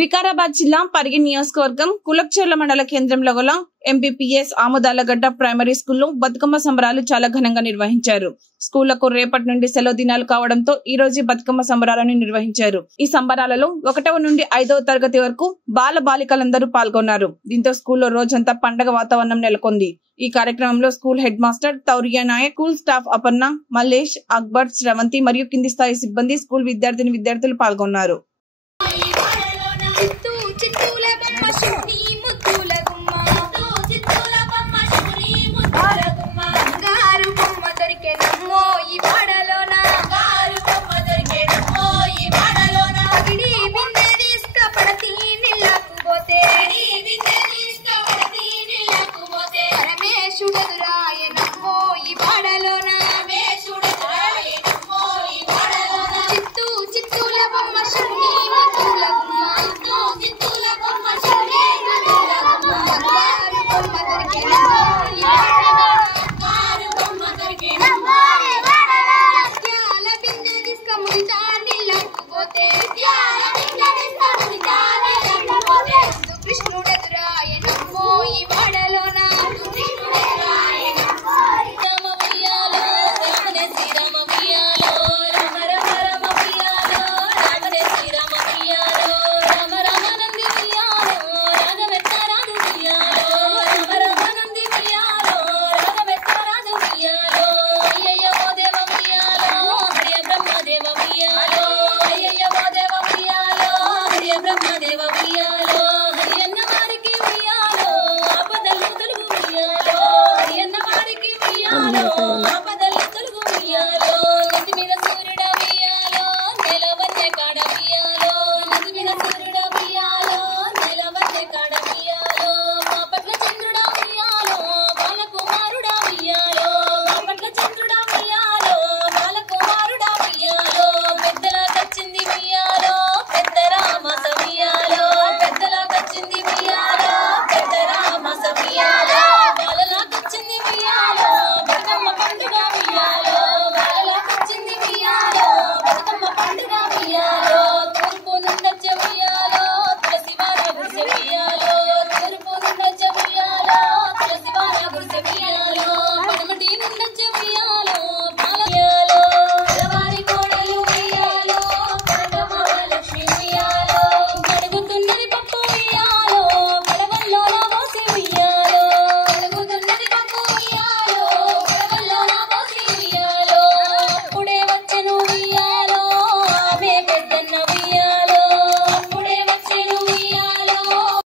వికారాబాద్ జిల్లా పరిగి నియోజకవర్గం కులక్చెర్ల మండల కేంద్రంలో గల ఎంపీపీఎస్ ఆముదాలగడ్డ ప్రైమరీ స్కూల్లో బతుకమ్మ సంబరాలు చాలా ఘనంగా నిర్వహించారు. స్కూళ్లకు రేపటి నుండి సెలవు దినాలు కావడంతో ఈ రోజు బతుకమ్మ సంబరాలను నిర్వహించారు. ఈ సంబరాలలో 1వ నుండి 5వ తరగతి వరకు బాల బాలికలందరూ పాల్గొన్నారు. దీంతో స్కూల్లో రోజంతా పండగ వాతావరణం నెలకొంది. ఈ కార్యక్రమంలో school head master Tauriya Nayak, school staff Aparna, Mallesh, Akbar, Sravanthi మరియు కింది స్థాయి సిబ్బంది, స్కూల్ విద్యార్థులు పాల్గొన్నారు.